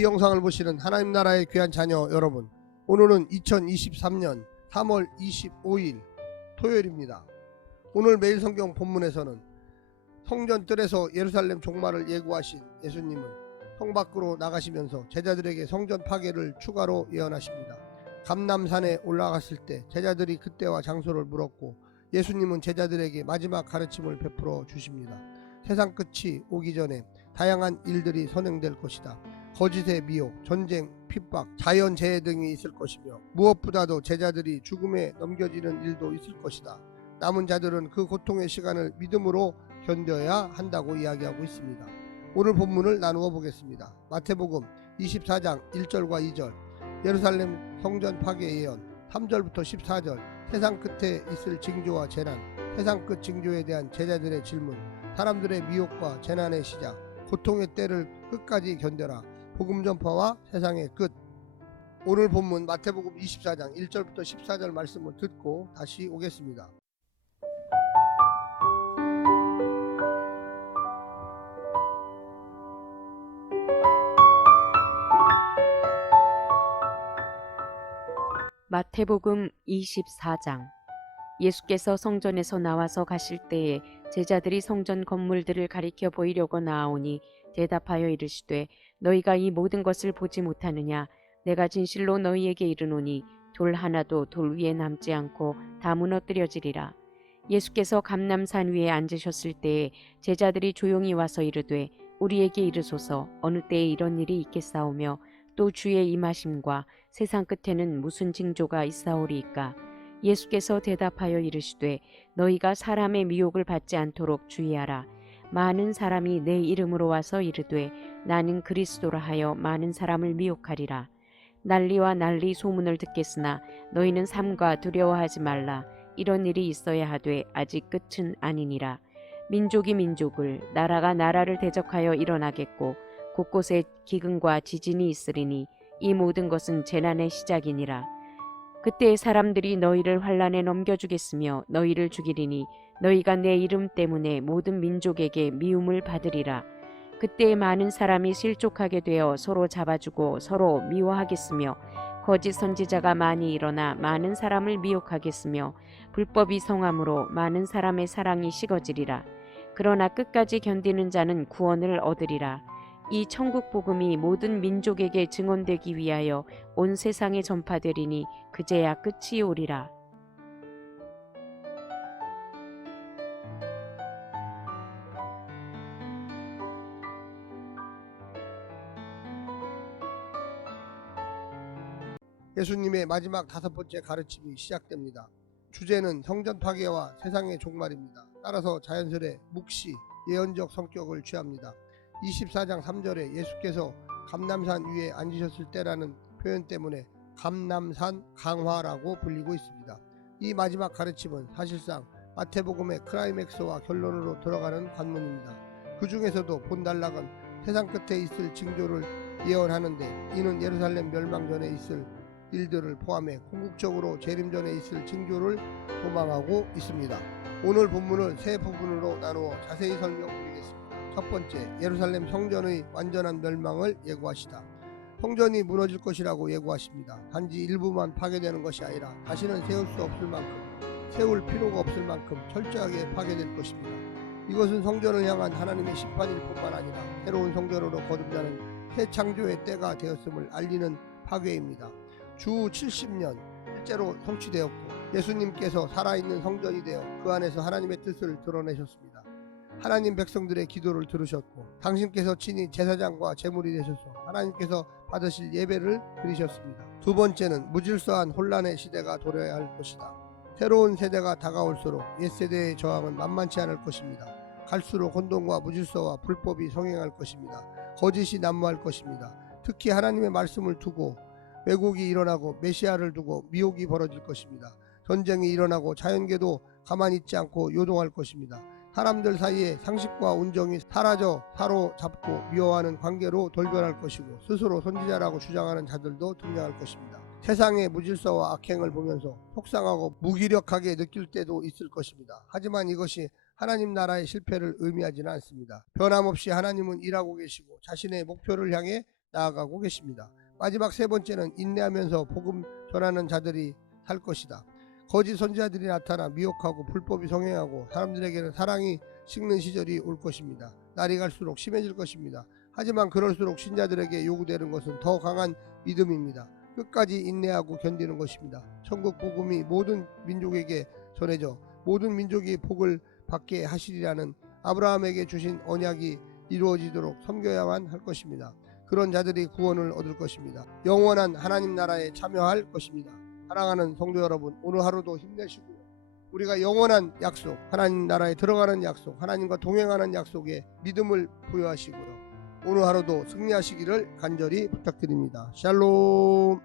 이 영상을 보시는 하나님 나라의 귀한 자녀 여러분, 오늘은 2023년 3월 25일 토요일입니다. 오늘 매일 성경 본문에서는 성전 뜰에서 예루살렘 종말을 예고하신 예수님은 성 밖으로 나가시면서 제자들에게 성전 파괴를 추가로 예언하십니다. 감람산에 올라갔을 때 제자들이 그때와 장소를 물었고 예수님은 제자들에게 마지막 가르침을 베풀어 주십니다. 세상 끝이 오기 전에 다양한 일들이 선행될 것이다. 거짓의 미혹, 전쟁, 핍박, 자연재해 등이 있을 것이며 무엇보다도 제자들이 죽음에 넘겨지는 일도 있을 것이다. 남은 자들은 그 고통의 시간을 믿음으로 견뎌야 한다고 이야기하고 있습니다. 오늘 본문을 나누어 보겠습니다. 마태복음 24장 1절과 2절, 예루살렘 성전 파괴 예언 3절부터 14절, 세상 끝에 있을 징조와 재난, 세상 끝 징조에 대한 제자들의 질문, 사람들의 미혹과 재난의 시작, 고통의 때를 끝까지 견뎌라, 복음 전파와 세상의 끝. 오늘 본문 마태복음 24장 1절부터 14절 말씀을 듣고 다시 오겠습니다. 마태복음 24장. 예수께서 성전에서 나와서 가실 때에 제자들이 성전 건물들을 가리켜 보이려고 나아오니 대답하여 이르시되 너희가 이 모든 것을 보지 못하느냐? 내가 진실로 너희에게 이르노니 돌 하나도 돌 위에 남지 않고 다 무너뜨려지리라. 예수께서 감람산 위에 앉으셨을 때에 제자들이 조용히 와서 이르되 우리에게 이르소서 어느 때에 이런 일이 있겠사오며 또 주의 임하심과 세상 끝에는 무슨 징조가 있사오리이까? 예수께서 대답하여 이르시되 너희가 사람의 미혹을 받지 않도록 주의하라. 많은 사람이 내 이름으로 와서 이르되 나는 그리스도라 하여 많은 사람을 미혹하리라. 난리와 난리 소문을 듣겠으나 너희는 삼가 두려워하지 말라. 이런 일이 있어야 하되 아직 끝은 아니니라. 민족이 민족을, 나라가 나라를 대적하여 일어나겠고 곳곳에 기근과 지진이 있으리니 이 모든 것은 재난의 시작이니라. 그때 사람들이 너희를 환란에 넘겨주겠으며 너희를 죽이리니 너희가 내 이름 때문에 모든 민족에게 미움을 받으리라. 그때 많은 사람이 실족하게 되어 서로 잡아주고 서로 미워하겠으며 거짓 선지자가 많이 일어나 많은 사람을 미혹하겠으며 불법이 성함으로 많은 사람의 사랑이 식어지리라. 그러나 끝까지 견디는 자는 구원을 얻으리라. 이 천국 복음이 모든 민족에게 증언되기 위하여 온 세상에 전파되리니 그제야 끝이 오리라. 예수님의 마지막 5번째 가르침이 시작됩니다. 주제는 성전 파괴와 세상의 종말입니다. 따라서 자연스레 묵시, 예언적 성격을 취합니다. 24장 3절에 예수께서 감람산 위에 앉으셨을 때라는 표현 때문에 감람산 강화라고 불리고 있습니다. 이 마지막 가르침은 사실상 마태복음의 클라이맥스와 결론으로 들어가는 관문입니다. 그 중에서도 본단락은 세상 끝에 있을 징조를 예언하는데 이는 예루살렘 멸망 전에 있을 일들을 포함해 궁극적으로 재림 전에 있을 징조를 도망하고 있습니다. 오늘 본문을 세 부분으로 나누어 자세히 설명드리겠습니다. 첫 번째, 예루살렘 성전의 완전한 멸망을 예고하시다. 성전이 무너질 것이라고 예고하십니다. 단지 일부만 파괴되는 것이 아니라 다시는 세울 수 없을 만큼, 세울 필요가 없을 만큼 철저하게 파괴될 것입니다. 이것은 성전을 향한 하나님의 심판일 뿐만 아니라 새로운 성전으로 거듭나는 새 창조의 때가 되었음을 알리는 파괴입니다. 주 70년 실제로 성취되었고 예수님께서 살아있는 성전이 되어 그 안에서 하나님의 뜻을 드러내셨습니다. 하나님 백성들의 기도를 들으셨고 당신께서 친히 제사장과 제물이 되셔서 하나님께서 받으실 예배를 드리셨습니다. 두 번째는 무질서한 혼란의 시대가 도래해야 할 것이다. 새로운 세대가 다가올수록 옛세대의 저항은 만만치 않을 것입니다. 갈수록 혼돈과 무질서와 불법이 성행할 것입니다. 거짓이 난무할 것입니다. 특히 하나님의 말씀을 두고 왜곡이 일어나고 메시아를 두고 미혹이 벌어질 것입니다. 전쟁이 일어나고 자연계도 가만히 있지 않고 요동할 것입니다. 사람들 사이에 상식과 온정이 사라져 사로잡고 미워하는 관계로 돌변할 것이고 스스로 선지자라고 주장하는 자들도 등장할 것입니다. 세상의 무질서와 악행을 보면서 속상하고 무기력하게 느낄 때도 있을 것입니다. 하지만 이것이 하나님 나라의 실패를 의미하지는 않습니다. 변함없이 하나님은 일하고 계시고 자신의 목표를 향해 나아가고 계십니다. 마지막 세 번째는 인내하면서 복음 전하는 자들이 살 것이다. 거짓 선지자들이 나타나 미혹하고 불법이 성행하고 사람들에게는 사랑이 식는 시절이 올 것입니다. 날이 갈수록 심해질 것입니다. 하지만 그럴수록 신자들에게 요구되는 것은 더 강한 믿음입니다. 끝까지 인내하고 견디는 것입니다. 천국 복음이 모든 민족에게 전해져 모든 민족이 복을 받게 하시리라는 아브라함에게 주신 언약이 이루어지도록 섬겨야만 할 것입니다. 그런 자들이 구원을 얻을 것입니다. 영원한 하나님 나라에 참여할 것입니다. 사랑하는 성도 여러분, 오늘 하루도 힘내시고요. 우리가 영원한 약속, 하나님 나라에 들어가는 약속, 하나님과 동행하는 약속에 믿음을 부여하시고요. 오늘 하루도 승리하시기를 간절히 부탁드립니다. 샬롬.